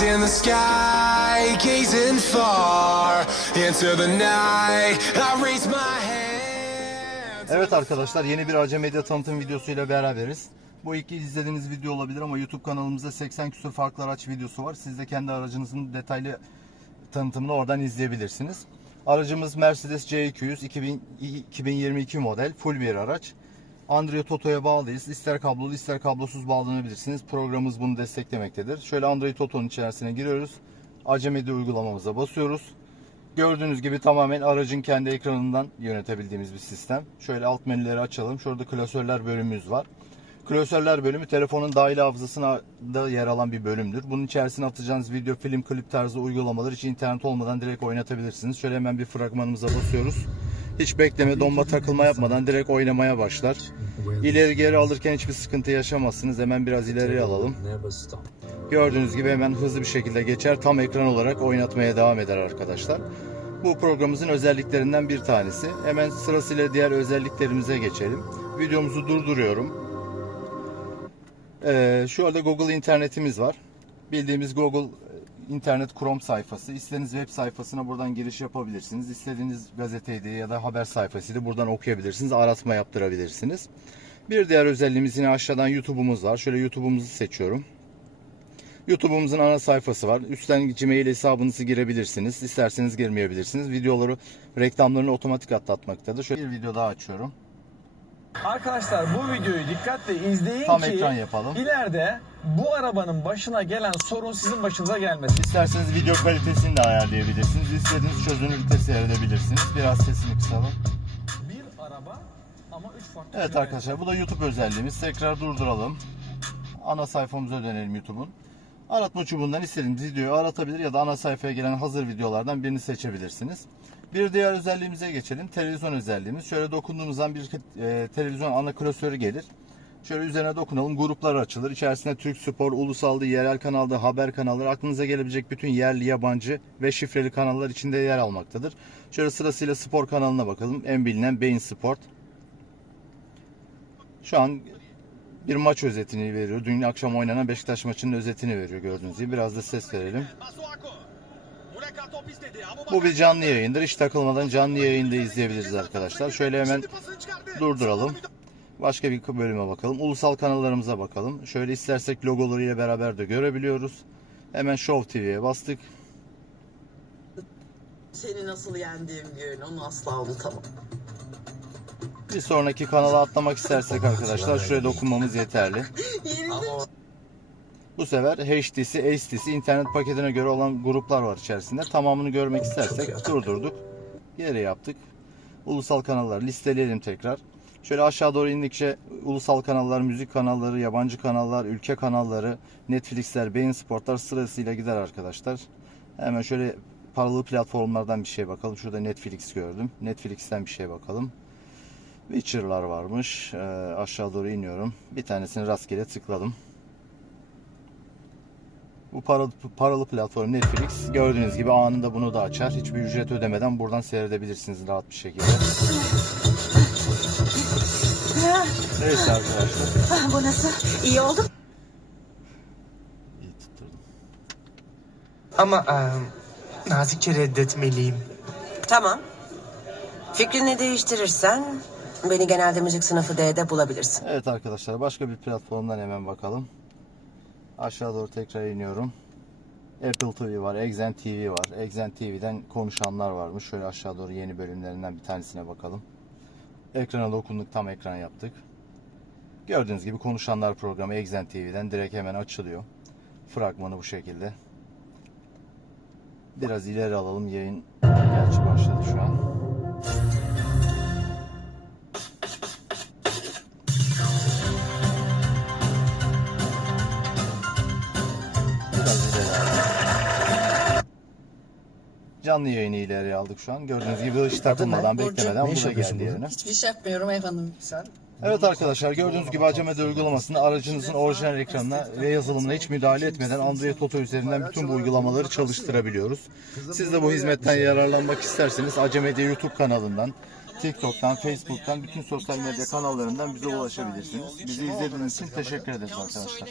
Eyes in the sky, gazing far into the night. I raise my hand. Evet arkadaşlar yeni bir AC Medya tanıtım videosuyla beraberiz. Bu ilk izlediğiniz video olabilir ama YouTube kanalımızda 80 küsur farklı araç videosu var. Siz de kendi aracınızın detaylı tanıtımını oradan izleyebilirsiniz. Aracımız Mercedes C200 2000 2022 model full bir araç. Android Auto'ya bağlıyız. İster kablolu ister kablosuz bağlanabilirsiniz. Programımız bunu desteklemektedir. Şöyle Android Auto'nun içerisine giriyoruz. AC Medya uygulamamıza basıyoruz. Gördüğünüz gibi tamamen aracın kendi ekranından yönetebildiğimiz bir sistem. Şöyle alt menüleri açalım. Şurada klasörler bölümümüz var. Klasörler bölümü telefonun dahil hafızasına da yer alan bir bölümdür. Bunun içerisine atacağınız video, film, klip tarzı uygulamalar hiç internet olmadan direkt oynatabilirsiniz. Şöyle hemen bir fragmanımıza basıyoruz. Hiç bekleme, donma, takılma yapmadan direkt oynamaya başlar. İleri geri alırken hiçbir sıkıntı yaşamazsınız. Hemen biraz ileriye alalım. Gördüğünüz gibi hemen hızlı bir şekilde geçer. Tam ekran olarak oynatmaya devam eder arkadaşlar. Bu programımızın özelliklerinden bir tanesi. Hemen sırasıyla diğer özelliklerimize geçelim. Videomuzu durduruyorum. Ee, şu anda Google internetimiz var. Bildiğimiz Google internet Chrome sayfası. İstediğiniz web sayfasına buradan giriş yapabilirsiniz. İstediğiniz gazeteydi ya da haber sayfasıydı buradan okuyabilirsiniz. Aratma yaptırabilirsiniz. Bir diğer özelliğimiz yine aşağıdan YouTube'umuz var. Şöyle YouTube'umuzu seçiyorum. YouTube'umuzun ana sayfası var. Üstten Gmail hesabınızı girebilirsiniz. İsterseniz girmeyebilirsiniz. Videoları reklamlarını otomatik atlatmaktadır. Şöyle bir video daha açıyorum. Arkadaşlar bu videoyu dikkatle izleyin Tam ki ekran yapalım. ileride bu arabanın başına gelen sorun sizin başınıza gelmesin. İsterseniz video kalitesini de ayarlayabilirsiniz. İstediğiniz çözünürlükte seyredebilirsiniz. Biraz sesini kısalım. Bir araba ama üç farklı Evet arkadaşlar bu da YouTube özelliğimiz. Tekrar durduralım. Ana sayfamıza dönelim YouTube'un. Aratma çubuğundan istediğiniz videoyu aratabilir ya da ana sayfaya gelen hazır videolardan birini seçebilirsiniz. Bir diğer özelliğimize geçelim. Televizyon özelliğimiz. Şöyle dokunduğumuz an bir e, televizyon ana klasörü gelir. Şöyle üzerine dokunalım. Gruplar açılır. İçerisinde Türk Spor, Ulusal'da, yerel kanalda, haber kanalları, aklınıza gelebilecek bütün yerli, yabancı ve şifreli kanallar içinde yer almaktadır. Şöyle sırasıyla spor kanalına bakalım. En bilinen Bein Sport. Şu an bir maç özetini veriyor. Dün akşam oynanan Beşiktaş maçının özetini veriyor gördüğünüz gibi. Biraz da ses verelim. Bu bir canlı yayındır. Hiç takılmadan canlı yayında izleyebiliriz arkadaşlar. Şöyle hemen durduralım. Başka bir bölüme bakalım. Ulusal kanallarımıza bakalım. Şöyle istersek logolarıyla beraber de görebiliyoruz. Hemen Show TV'ye bastık. Seni nasıl yendiğim gün onu asla unutamam. Bir sonraki kanala atlamak istersek arkadaşlar şuraya dokunmamız yeterli. Bu sefer HD'si, HD'si internet paketine göre olan gruplar var içerisinde. Tamamını görmek istersek durdurduk. Geri yaptık. Ulusal kanalları listeleyelim tekrar. Şöyle aşağı doğru indikçe ulusal kanallar, müzik kanalları, yabancı kanallar, ülke kanalları, Netflix'ler, Bein Sportlar sırasıyla gider arkadaşlar. Hemen şöyle paralı platformlardan bir şey bakalım. Şurada Netflix gördüm. Netflix'ten bir şey bakalım. Witcher'lar varmış. Ee, aşağı doğru iniyorum. Bir tanesini rastgele tıkladım. Bu paralı, paralı platform Netflix. Gördüğünüz gibi anında bunu da açar. Hiçbir ücret ödemeden buradan seyredebilirsiniz rahat bir şekilde. Neyse arkadaşlar. Ah, Bu nasıl? İyi oldu? İyi tutturdum. Ama eee, nazikçe reddetmeliyim. Tamam. Fikrini değiştirirsen beni genelde müzik sınıfı D'de bulabilirsin. Evet arkadaşlar başka bir platformdan hemen bakalım. Aşağı doğru tekrar iniyorum. Apple TV var, Exen TV var. Exen TV'den konuşanlar varmış. Şöyle aşağı doğru yeni bölümlerinden bir tanesine bakalım. Ekrana dokunduk, tam ekran yaptık. Gördüğünüz gibi konuşanlar programı Exen TV'den direkt hemen açılıyor. Fragmanı bu şekilde. Biraz ileri alalım. Yayın gerçi başladı şu an. Canlı yayını ileriye aldık şu an. Gördüğünüz gibi hiç takılmadan, beklemeden Ne iş burada yapıyorsun geldi yerine. Hiçbir şey yapmıyorum efendim. Sen? Evet arkadaşlar gördüğünüz gibi Acemede uygulamasında aracınızın orijinal ekranına ve yazılımına hiç müdahale etmeden Android Auto üzerinden bütün bu uygulamaları çalıştırabiliyoruz. Siz de bu hizmetten yararlanmak isterseniz Acemede YouTube kanalından, TikTok'tan, Facebook'tan, bütün sosyal medya kanallarından bize ulaşabilirsiniz. Bizi izlediğiniz için teşekkür ederiz arkadaşlar.